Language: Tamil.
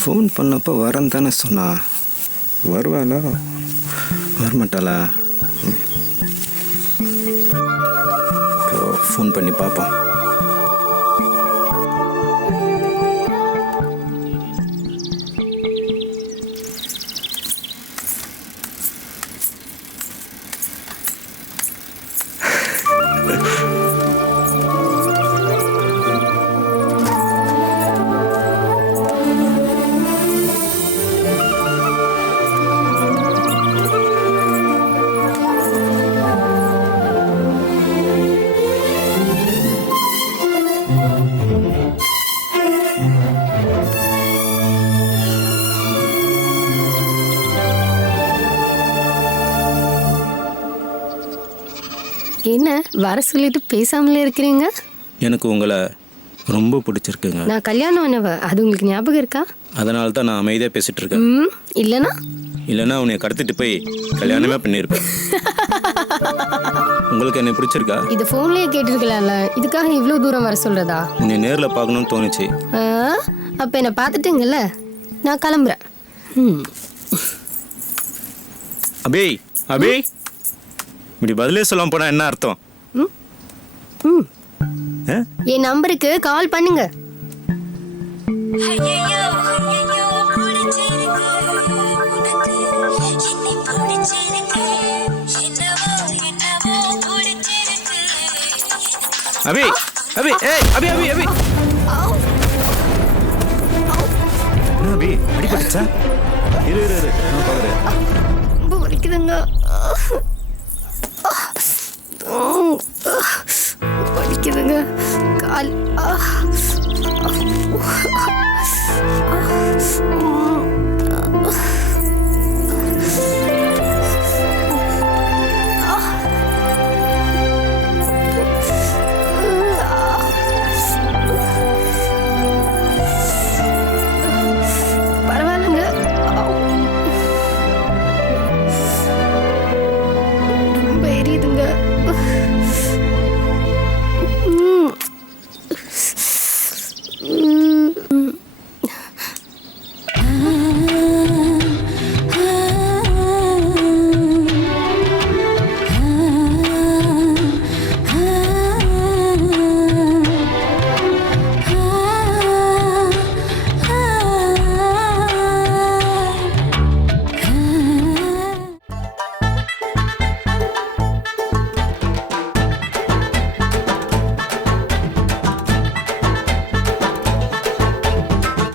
ஃபோன் பண்ணப்போ வரேன்னு தானே சொன்னா, வருவாளா வரமாட்டாளா? ஃபோன் பண்ணி பார்ப்போம். என்ன வர சொல்லிட்டு பேசாமலே இருக்கிறீங்க? எனக்கு உங்களை ரொம்ப பிடிச்சிருக்குங்க. நான் கல்யாணம் ஆனவ, அது உங்களுக்கு ஞாபகம் இருக்கா? அதனால தான் நான் அமைதியாக பேசிட்டு இருக்கேன். இல்லைன்னா உன்னை கடத்திட்டு போய் கல்யாணமே பண்ணியிருப்பேன். உங்களுக்கு என்ன பிடிச்சிருக்கா? இது ஃபோன்லேயே கேட்டிருக்கலாம்ல, இதுக்காக இவ்வளோ தூரம் வர சொல்றதா? உன்னை நேரில் பார்க்கணும்னு தோணுச்சு. அப்போ என்னை பார்த்துட்டீங்கல்ல, நான் கிளம்புறேன். அபி அபி, இப்படி பதிலே சொல்லாம போனா என்ன அர்த்தம்? என் நம்பருக்கு கால் பண்ணுங்க. அபி அபி ஏய் அபி அபி அபி, என்ன அபி அடிபட்டுச்சா? இரு இரு இரு, நான் பார்க்குறேன். ரொம்ப வலிக்குதுங்க.